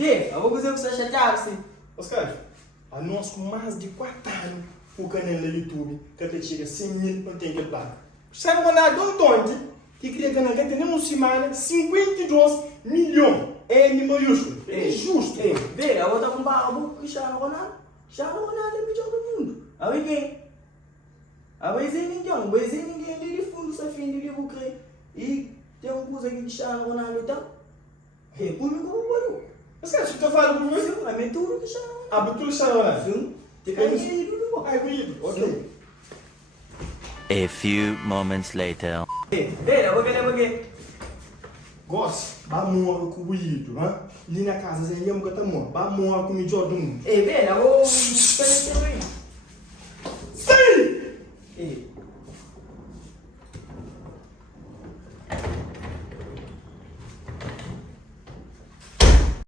Vê, eu vou dizer que você é chateado, sim. Cascadjo, a nós com mais de 4 anos, o canal no YouTube, que até chega a 100 mil para ter que pagar. Sabe quando há um tonte que queria ganhar que tem uma semana 52 milhões? É em maiúsculo. É justo. Vê, eu vou estar com o Cristiano Ronaldo. Cristiano Ronaldo é o melhor do mundo. Aí quem? Aí vai ninguém ali de fundo, essa fim de livro creio. E tem uma coisa que Cristiano Ronaldo tá. É, por mim como foi. Mas cara, você está falando por você? Sim, a aventura do Cristiano Ronaldo. A abertura do Cristiano Ronaldo? Sim. Tem que ir do Ah, é bonito. Ok. A few moments later. Vê, eu vou ver. Gosto, vamos com o bonito, hein? Ali na casa, você ia me botar amor. Vamos com o melhor do mundo. Vê, eu vou.